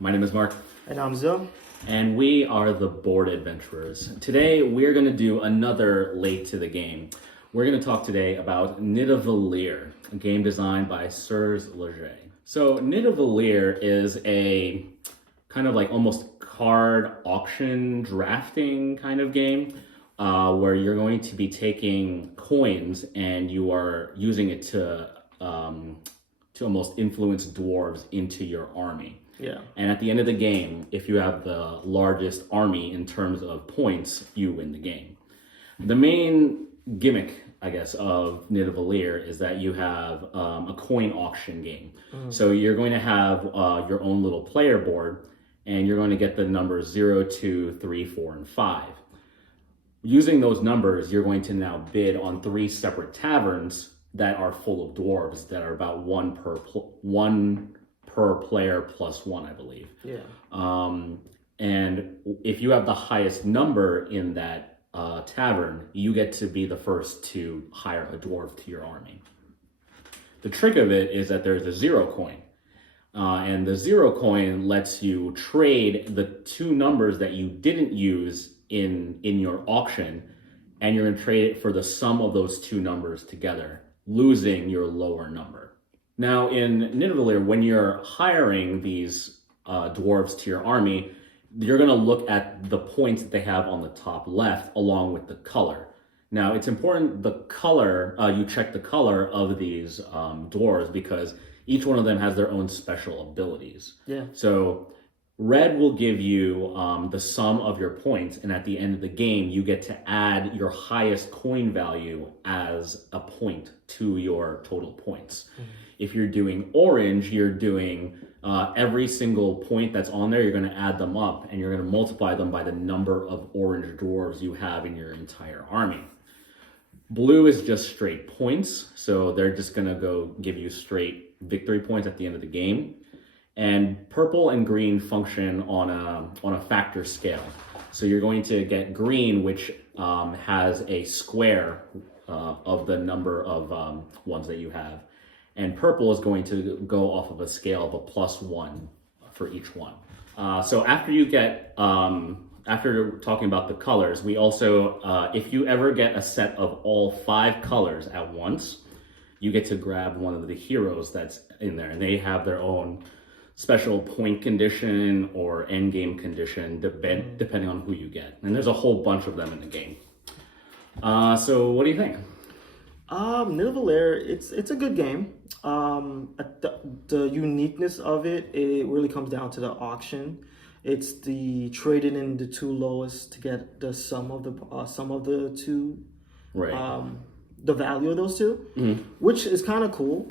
My name is Mark. And I'm Zoe. And we are the Board Adventurers. Today, we're going to do another Late to the Game. We're going to talk today about Nidavellir, a game designed by Serge Leger. So, Nidavellir is a kind of like almost card auction drafting kind of game where you're going to be taking coins and you are using it to almost influence dwarves into your army. Yeah. And at the end of the game, if you have the largest army in terms of points, you win the game. The main gimmick, I guess, of Nidavellir is that you have a coin auction game. So you're going to have your own little player board, and you're going to get the numbers 0, 2, 3, 4, and 5. Using those numbers, you're going to now bid on 3 separate taverns that are full of dwarves that are about one per player plus 1, I believe. Yeah. And if you have the highest number in that tavern, you get to be the first to hire a dwarf to your army. The trick of it is that there's a 0 coin. And the 0 coin lets you trade the 2 numbers that you didn't use in your auction, and you're going to trade it for the sum of those 2 numbers together, losing your lower number. Now, in Nidavellir, when you're hiring these dwarves to your army, you're going to look at the points that they have on the top left along with the color. Now, it's important the color, you check the color of these dwarves because each one of them has their own special abilities. Yeah. So red will give you the sum of your points, and at the end of the game, you get to add your highest coin value as a point to your total points. If you're doing orange, you're doing every single point that's on there, you're going to add them up, and you're going to multiply them by the number of orange dwarves you have in your entire army. Blue is just straight points, so they're just going to go give you straight victory points at the end of the game. And purple and green function on a factor scale. So you're going to get green, which has a square of the number of ones that you have. And purple is going to go off of a scale of a +1 for each one. So after you get, after talking about the colors, we also, if you ever get a set of all 5 colors at once, you get to grab one of the heroes that's in there. And they have their own special point condition or end game condition, depending on who you get. And there's a whole bunch of them in the game. So what do you think? Nidavellir, it's a good game. The uniqueness of it really comes down to the auction. It's the trading in the 2 lowest to get the sum of the 2, Right. The value of those 2, which is kind of cool.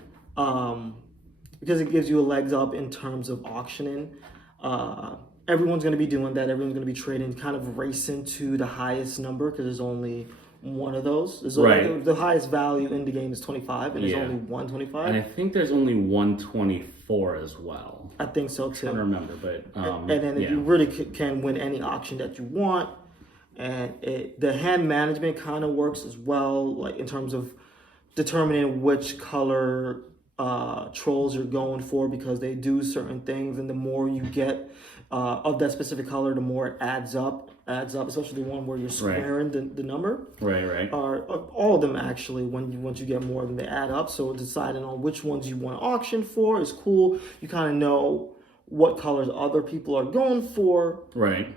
Because it gives you a legs up in terms of auctioning. Everyone's going to be doing that. Everyone's going to be trading, kind of racing to the highest number because there's only one of those. Right. The highest value in the game is 25, and there's only 125. And I think there's only 124 as well. I think so too. I don't remember, but and then you really can win any auction that you want. And the hand management kind of works as well, like in terms of determining which color trolls you're going for, because they do certain things, and the more you get of that specific color, the more it adds up, especially the one where you're squaring the number. Right. Or all of them actually, once you get more of them, they add up. So deciding on which ones you want to auction for is cool. You kind of know what colors other people are going for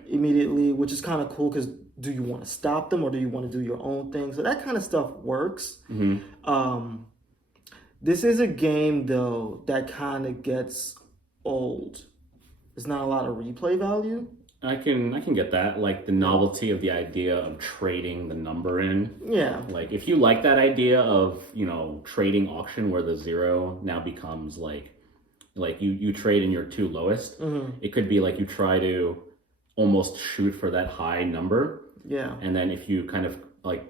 immediately, which is kind of cool because do you want to stop them or do you want to do your own thing? So that kind of stuff works. This is a game, though, that kind of gets old. There's not a lot of replay value. I can get that, like the novelty of the idea of trading the number in. Yeah. Like if you like that idea of, trading auction where the 0 now becomes like you trade in your 2 lowest. It could be like you try to almost shoot for that high number. Yeah. And then if you kind of like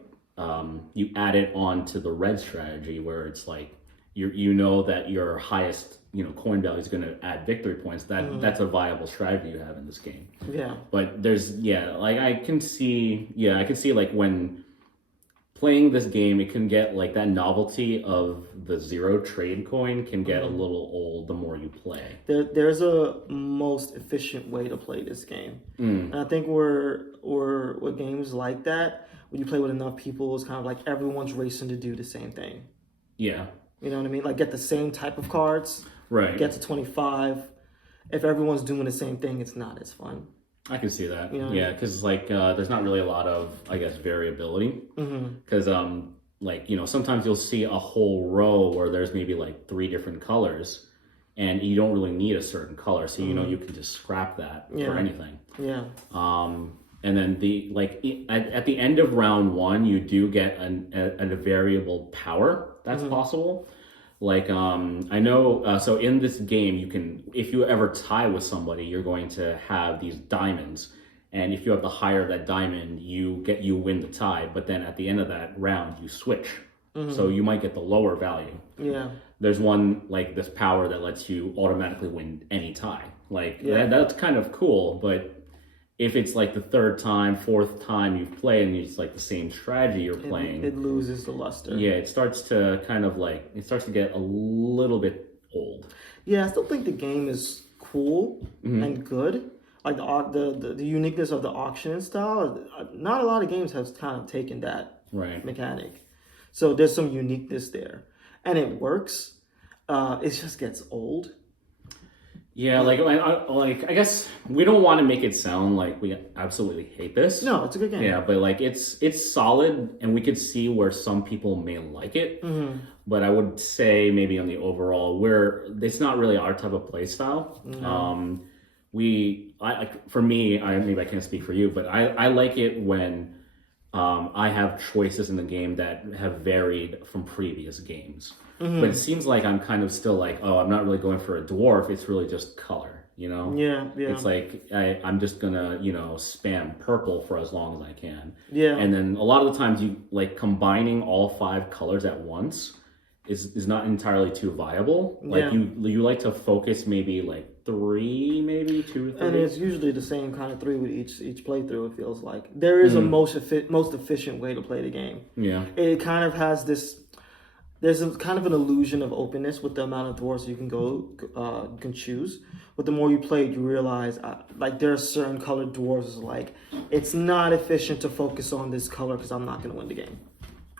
you add it on to the red strategy where it's like you know that your highest coin value is going to add victory points, that's a viable strategy you have in this game. Yeah. But there's I can see like when playing this game, it can get like that novelty of the zero trade coin can get a little old the more you play. There's a most efficient way to play this game, and I think with games like that, when you play with enough people, it's kind of like everyone's racing to do the same thing. Yeah. You know what I mean? Like get the same type of cards. Right. Get to 25. If everyone's doing the same thing, it's not as fun. I can see that. You know? Yeah, because like there's not really a lot of, I guess, variability. Because like, you know, sometimes you'll see a whole row where there's maybe like 3 different colors, and you don't really need a certain color, so you know you can just scrap that for anything. Yeah. And then at the end of round 1, you do get a variable power that's possible. Like I know, so in this game, you can, if you ever tie with somebody, you're going to have these diamonds, and if you have the higher that diamond, you win the tie. But then at the end of that round, you switch, so you might get the lower value. Yeah. There's one like this power that lets you automatically win any tie. Like that's kind of cool, but if it's like the 3rd time, 4th time you've played and it's like the same strategy you're playing, it loses the luster. Yeah, it starts to get a little bit old. Yeah, I still think the game is cool and good. Like the uniqueness of the auction style. Not a lot of games have kind of taken that mechanic. So there's some uniqueness there. And it works. It just gets old. Yeah, I guess we don't want to make it sound like we absolutely hate this. No, it's a good game. Yeah, but like it's solid, and we could see where some people may like it. But I would say maybe on the overall, it's not really our type of play style. For me, maybe I can't speak for you, but I like it when I have choices in the game that have varied from previous games. But it seems like I'm kind of still like, I'm not really going for a dwarf. It's really just color, you know? Yeah. It's like I'm just gonna, spam purple for as long as I can. Yeah. And then a lot of the times you like combining all 5 colors at once is not entirely too viable. Like you like to focus maybe like 3, maybe 2 to 3. And it's usually the same kind of 3 with each playthrough. It feels like there is a most efficient way to play the game. Yeah. It kind of has this. There's a kind of an illusion of openness with the amount of dwarves you can choose. But the more you play, you realize like there are certain colored dwarves. Like it's not efficient to focus on this color because I'm not going to win the game.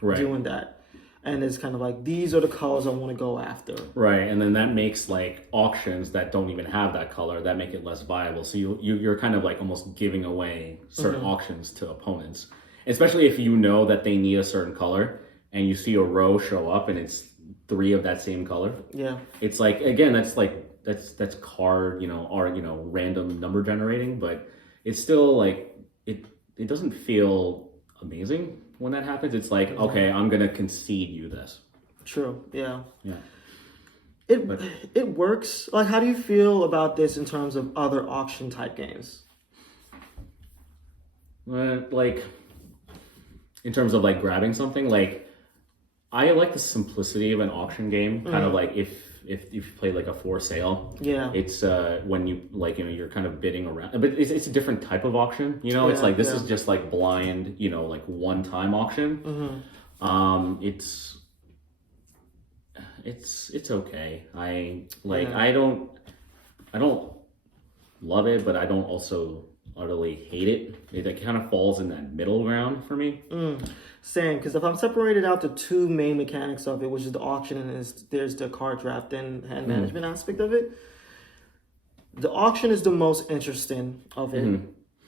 Right. Doing that, and it's kind of like these are the colors I want to go after. Right, and then that makes like auctions that don't even have that color that make it less viable. So you're kind of like almost giving away certain auctions to opponents, especially if you know that they need a certain color. And you see a row show up and it's 3 of that same color. Yeah. It's like, again, that's card, or, random number generating, but it's still like, it doesn't feel amazing when that happens. It's like, okay, I'm going to concede you this. True. Yeah. Yeah. It works. Like, how do you feel about this in terms of other auction type games? Like, in terms of like grabbing something, like, I like the simplicity of an auction game. Kind of like if you've played like a for sale. Yeah. It's when you like you're kind of bidding around, but it's a different type of auction. It's like this is just like blind, like one time auction. It's okay. I don't love it, but I don't also utterly hate it. It kind of falls in that middle ground for me. Same, because if I'm separated out the 2 main mechanics of it, which is the auction and there's the card draft and hand management aspect of it, the auction is the most interesting of it,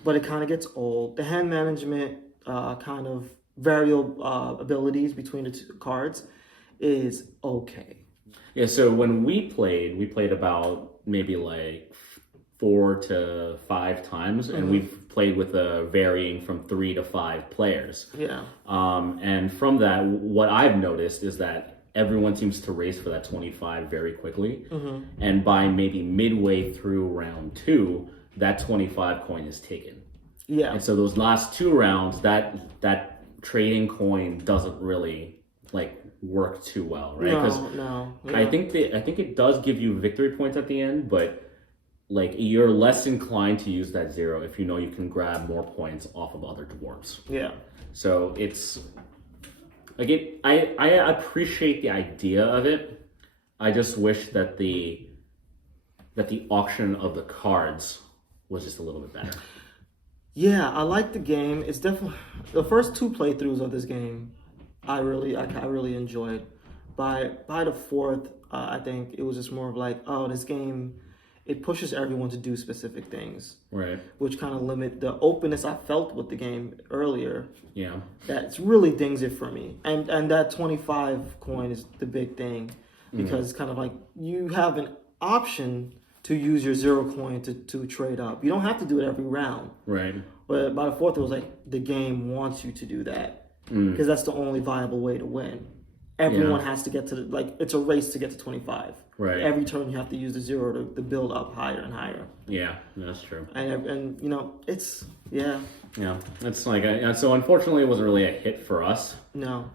but it kind of gets old. The hand management kind of variable abilities between the 2 cards is okay. Yeah, so when we played about maybe like 4 to 5 times, and we've played with varying from 3 to 5 players. Yeah. And from that, what I've noticed is that everyone seems to race for that 25 very quickly. And by maybe midway through round 2, that 25 coin is taken. Yeah. And so those last 2 rounds, that trading coin doesn't really like work too well, right? No. Yeah. I think it does give you victory points at the end, but like you're less inclined to use that 0 if you know you can grab more points off of other dwarves. Yeah. So Like I appreciate the idea of it. I just wish that the auction of the cards was just a little bit better. Yeah, I like the game. It's definitely the first two playthroughs of this game. I really enjoyed. By the fourth, I think it was just more of like, oh, this game, it pushes everyone to do specific things, Right. which kind of limit the openness I felt with the game earlier. Yeah. That's really dings it for me. And that 25 coin is the big thing because it's kind of like you have an option to use your zero coin to trade up. You don't have to do it every round. Right. But by the fourth, it was like the game wants you to do that because that's the only viable way to win. Everyone has to get to it's a race to get to 25. Right. Every turn you have to use the zero to build up higher and higher. Yeah, that's true. And it's Yeah, it's like so. Unfortunately, it wasn't really a hit for us. no.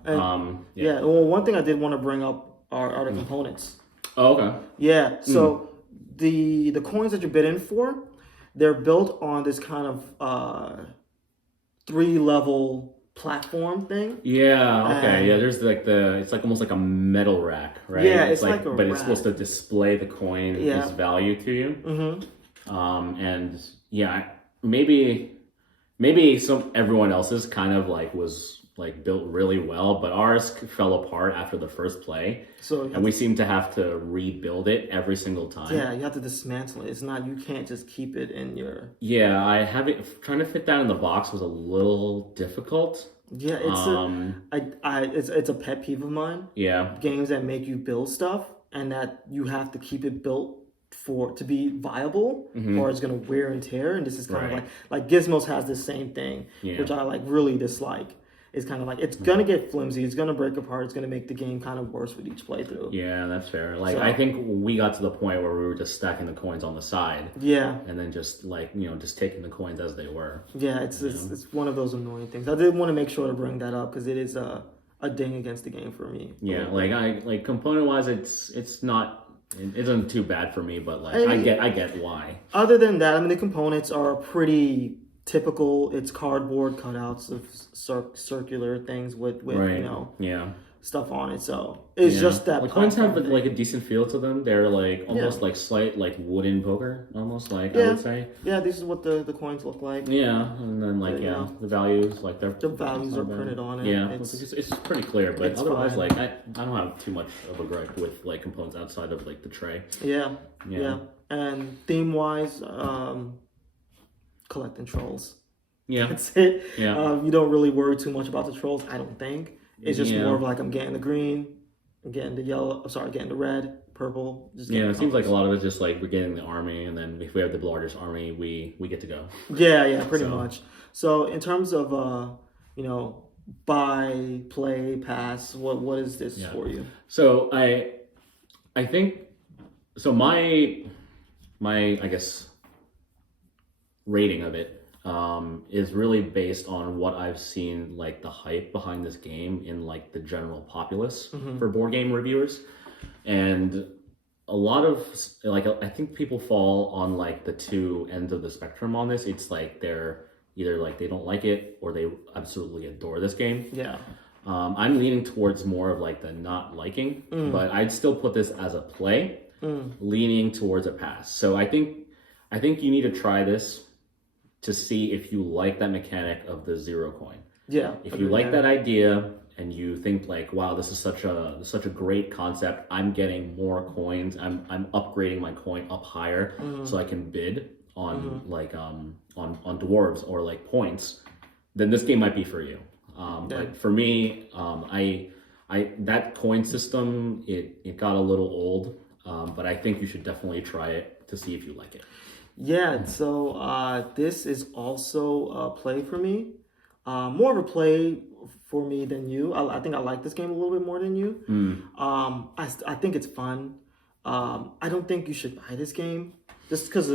Yeah. Well, one thing I did want to bring up are the components. Oh, okay. Yeah. So the coins that you're bidding for, they're built on this kind of 3-level platform thing. Yeah. Okay. Yeah. There's like it's like almost like a metal rack, right? Yeah, it's like a but it's rack. supposed to display the coin's value to you. Mm-hmm. And yeah, maybe everyone else's kind of like was like built really well, but ours fell apart after the first play. And we seem to have to rebuild it every single time. Yeah, you have to dismantle it. It's not, you can't just keep it in your... Yeah, I have it, trying to fit that in the box was a little difficult. Yeah, it's a pet peeve of mine. Yeah. Games that make you build stuff and that you have to keep it built to be viable or it's going to wear and tear. And this is kind of like Gizmos has the same thing, which I like really dislike. It's kind of like, it's going to get flimsy. It's going to break apart. It's going to make the game kind of worse with each playthrough. Yeah, that's fair. Like, I think we got to the point where we were just stacking the coins on the side. Yeah. And then just like, just taking the coins as they were. Yeah, it's one of those annoying things. I did want to make sure to bring that up because it is a ding against the game for me. Yeah, like component wise, it isn't too bad for me, but like I get why. Other than that, I mean the components are pretty typical. It's cardboard cutouts of circular things with stuff on it. So it's just that the coins have like a decent feel to them. They're like almost like slight like wooden poker, almost like I would say. Yeah, this is what the coins look like. Yeah, and then like the values like the values are printed on it. Yeah, it's pretty clear, but otherwise fine. Like I don't have too much of a gripe with like components outside of like the tray. Yeah. And theme wise, collecting trolls. Yeah, that's it. Yeah, you don't really worry too much about the trolls. I don't think it's just more of like I'm getting the green, I'm getting the yellow. I'm sorry, getting the red, purple. It seems like a lot of it's just like we're getting the army, and then if we have the largest army, we get to go. Yeah, pretty much. So in terms of buy, play, pass, what is this for you? So I think so. My I guess rating of it is really based on what I've seen, like the hype behind this game in like the general populace for board game reviewers, and a lot of like I think people fall on like the two ends of the spectrum on this. It's like they're either like they don't like it or they absolutely adore this game. Yeah. I'm leaning towards more of like the not liking, but I'd still put this as a play, leaning towards a pass. So I think you need to try this to see if you like that mechanic of the zero coin. Yeah. If you like that idea and you think like, wow, this is such a great concept. I'm getting more coins. I'm upgrading my coin up higher so I can bid on like on dwarves or like points. Then this game might be for you. But for me, I that coin system it got a little old. But I think you should definitely try it to see if you like it. Yeah, so this is also a play for me. More of a play for me than you. I think I like this game a little bit more than you. I think it's fun. I don't think you should buy this game just because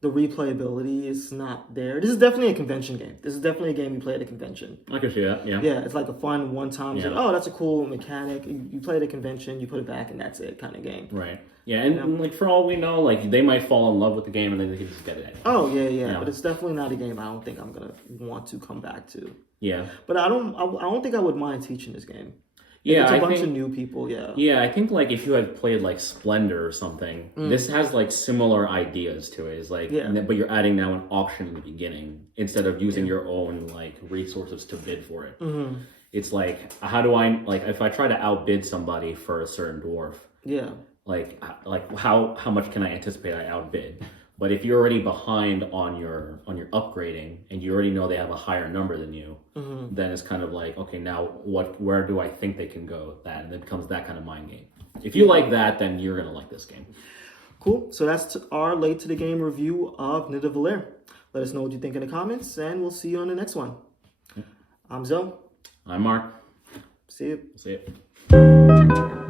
the replayability is not there. This is definitely a convention game. This is definitely a game you play at a convention. I can see that. Yeah. Yeah, it's like a fun one time. It's Yeah. like, oh, that's a cool mechanic. You play at a convention, you put it back, and that's it, kind of game. Right. Yeah, and like for all we know, like they might fall in love with the game and then they can just get it anyway. Oh yeah, yeah, Yeah. but it's definitely not a game I don't think I'm gonna want to come back to. Yeah. But I don't think I would mind teaching this game. Yeah, It's a I bunch think, of new people. Yeah. yeah, I think like if you had played like Splendor or something, this has like similar ideas to it. It's like, Yeah. but you're adding now an auction in the beginning instead of using your own like resources to bid for it. It's like, how do I like if I try to outbid somebody for a certain dwarf? Yeah. Like how much can I anticipate I outbid? But if you're already behind on your upgrading and you already know they have a higher number than you, then it's kind of like, okay, now where do I think they can go with that? And it becomes that kind of mind game. If you like that, then you're gonna like this game. Cool. So that's our late to the game review of Nidavellir. Let us know what you think in the comments, and we'll see you on the next one. I'm Zoe. I'm Mark. See you. See you.